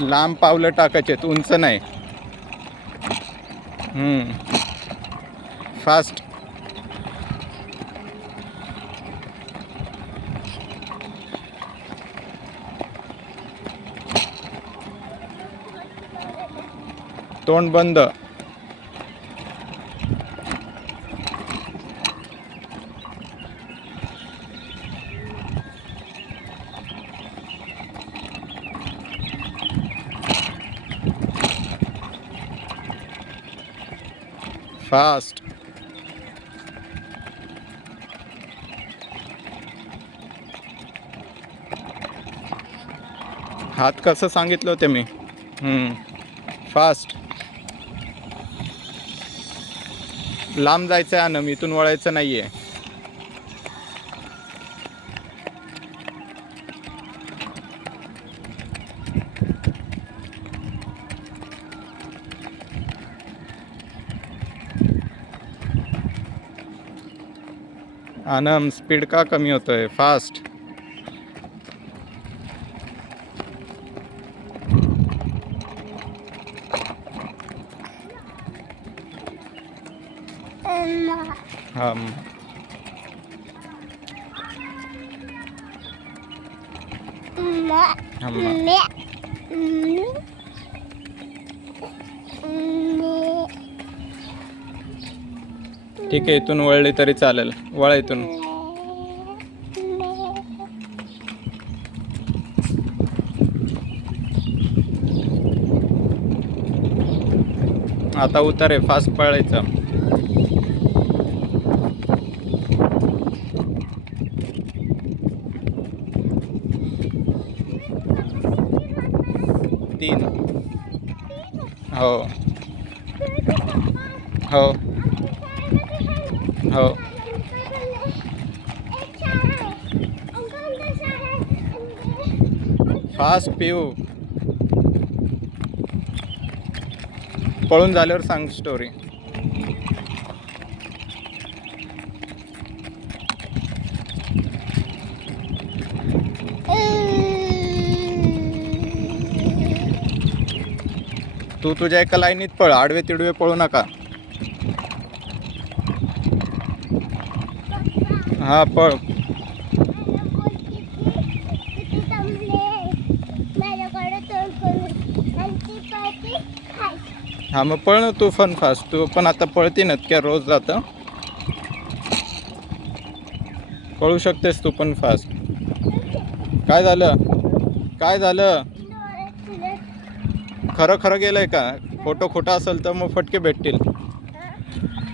लांब पावलं टाकायचे, उंच नाही. फास्ट. तोंड बंद. फास्ट. हात कसं सांगितलं होतं मी. फास्ट. लांब जायचं आहे ना, इथून वळायचं नाहीये. आनम स्पीड का कमी होतोय. फास्ट. ठीक आहे, इथून वळली तरी चालेल. वळा इथून. आता उतार आहे, फास्ट पळायचं. तीन. हो हो हो. फास्ट पिऊ. पळून झाल्यावर सांग स्टोरी. तू तुझ्या एका लाईनीत पळ, आडवे तिडवे पळू नका. हा पळ. हा मग पळ ना तू पण फास्ट. तू पण आता पळती ना क्या रोज जातं. पळू शकतेस तू पण फास्ट. काय झालं, काय झालं. खरं खरं गेलंय का. खोटं खोटं असेल तर मग फटके भेटतील.